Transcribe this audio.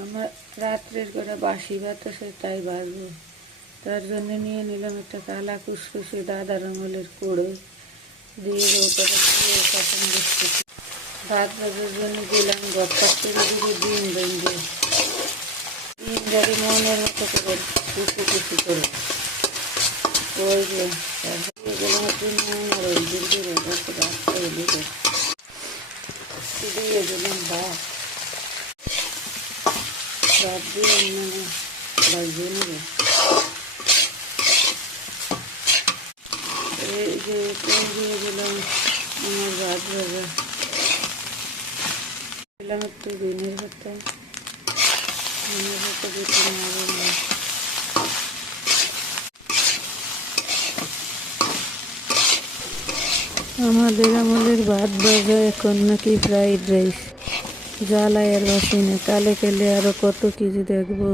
আমার রাত্রের করে বাসি ভাত আছে, তাই ভাজবো। তার জন্য নিয়ে নিলাম একটা কালা কুসকুসে দাদা রঙলের কুড়ো দিয়ে ওটাকে দিয়ে কাঁচামরিচ কুচি। ভাত ভাজার জন্য দিলাম গপ্পার করে দিকে ডিম ভেঙে, ডিম যাবে মনের মতো করে কুচি কুচি করে ওই যে এগুলো হচ্ছে নুন আর ওই দিন দিয়ে ভাত করে দিকে দিয়ে দিলাম ভাত ভাত দিয়ে মানে ভাজিয়ে নেবে। এই যে দিয়ে দিলাম আমার ভাত ভাজা, দিলাম একটু বিনের ভাতা দিতে হবে না। আমাদের আমলের ভাত ভাজা এখন নাকি ফ্রাইড রাইস, জ্বালায় আর বাসি না, কালে কেলে আরো কত কিছু দেখবো।